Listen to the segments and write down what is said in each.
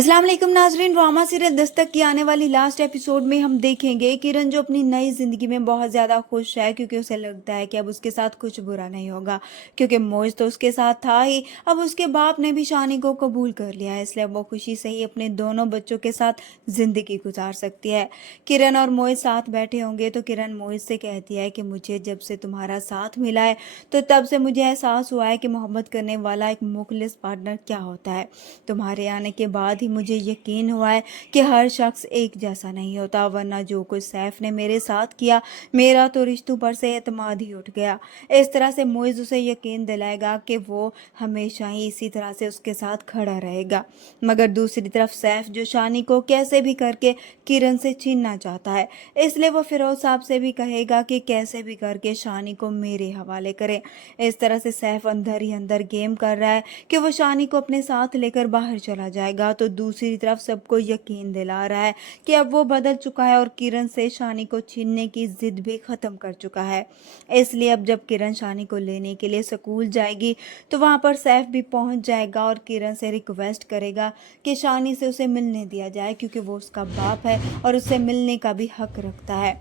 अस्सलाम वालेकुम नाजरीन। ड्रामा सीरियल दस्तक की आने वाली लास्ट एपिसोड में हम देखेंगे किरण जो अपनी नई ज़िंदगी में बहुत ज़्यादा खुश है, क्योंकि उसे लगता है कि अब उसके साथ कुछ बुरा नहीं होगा, क्योंकि मोइज़ तो उसके साथ था ही। अब उसके बाप ने भी शानी को कबूल कर लिया है, इसलिए वो खुशी से ही अपने दोनों बच्चों के साथ ज़िंदगी गुजार सकती है। किरण और मोइज़ साथ बैठे होंगे तो किरण मोइज़ से कहती है कि मुझे जब से तुम्हारा साथ मिला है तो तब से मुझे एहसास हुआ है कि मोहब्बत करने वाला एक मुखलिस पार्टनर क्या होता है। तुम्हारे आने के बाद ही मुझे यकीन हुआ है कि हर शख्स एक जैसा नहीं होता, वरना जो कुछ सैफ ने मेरे साथ किया, मेरा तो रिश्तों पर से एतमाद ही उठ गया। इस तरह से मोइज़ उसे यकीन दिलाएगा कि वो हमेशा ही इसी तरह से उसके साथ खड़ा रहेगा। मगर दूसरी तरफ सैफ जो शानी को कैसे भी करके किरण से छीनना चाहता है, इसलिए वो फिरोज साहब से भी कहेगा कि कैसे भी करके शानी को मेरे हवाले करें। इस तरह से सैफ अंदर ही अंदर गेम कर रहा है कि वो शानी को अपने साथ लेकर बाहर चला जाएगा, तो दूसरी तरफ सबको यकीन दिला रहा है कि अब वो बदल चुका है और किरण से शानी को छीनने की जिद भी खत्म कर चुका है। इसलिए अब जब किरण शानी को लेने के लिए स्कूल जाएगी तो वहां पर सैफ भी पहुंच जाएगा और किरण से रिक्वेस्ट करेगा कि शानी से उसे मिलने दिया जाए, क्योंकि वो उसका बाप है और उससे मिलने का भी हक रखता है।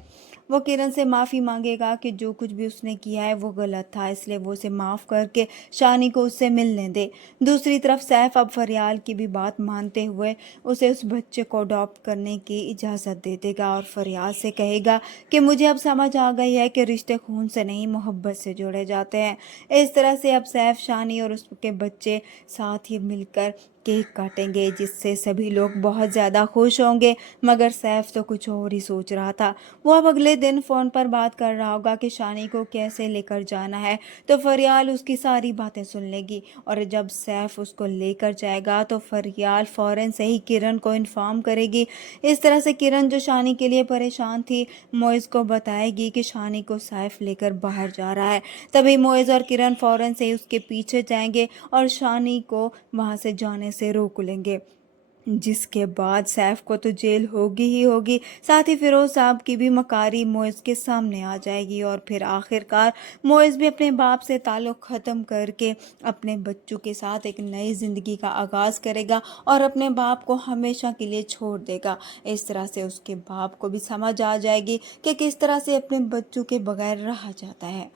वो किरण से माफ़ी मांगेगा कि जो कुछ भी उसने किया है वो गलत था, इसलिए वो उसे माफ़ करके शानी को उससे मिलने दे। दूसरी तरफ सैफ अब फरियाल की भी बात मानते हुए उसे उस बच्चे को अडॉप्ट करने की इजाज़त दे देगा और फरियाल से कहेगा कि मुझे अब समझ आ गई है कि रिश्ते खून से नहीं मोहब्बत से जोड़े जाते हैं। इस तरह से अब सैफ, शानी और उसके बच्चे साथ ही मिलकर केक काटेंगे, जिससे सभी लोग बहुत ज़्यादा खुश होंगे। मगर सैफ तो कुछ और ही सोच रहा था। वो अब अगले दिन फ़ोन पर बात कर रहा होगा कि शानी को कैसे लेकर जाना है, तो फरियाल उसकी सारी बातें सुन लेगी और जब सैफ उसको लेकर जाएगा तो फरियाल फ़ौरन से ही किरण को इन्फॉर्म करेगी। इस तरह से किरण जो शानी के लिए परेशान थी, मोइज़ को बताएगी कि शानी को सैफ लेकर बाहर जा रहा है। तभी मोइज़ और किरण फ़ौरन से ही उसके पीछे जाएंगे और शानी को वहाँ से जाने से रोक लेंगे, जिसके बाद सैफ को तो जेल होगी ही होगी, साथ ही फिरोज साहब की भी मकारी मोइज़ के सामने आ जाएगी और फिर आखिरकार मोइज़ भी अपने बाप से ताल्लुक़ ख़त्म करके अपने बच्चों के साथ एक नई ज़िंदगी का आगाज़ करेगा और अपने बाप को हमेशा के लिए छोड़ देगा। इस तरह से उसके बाप को भी समझ आ जाएगी कि किस तरह से अपने बच्चों के बगैर रहा जाता है।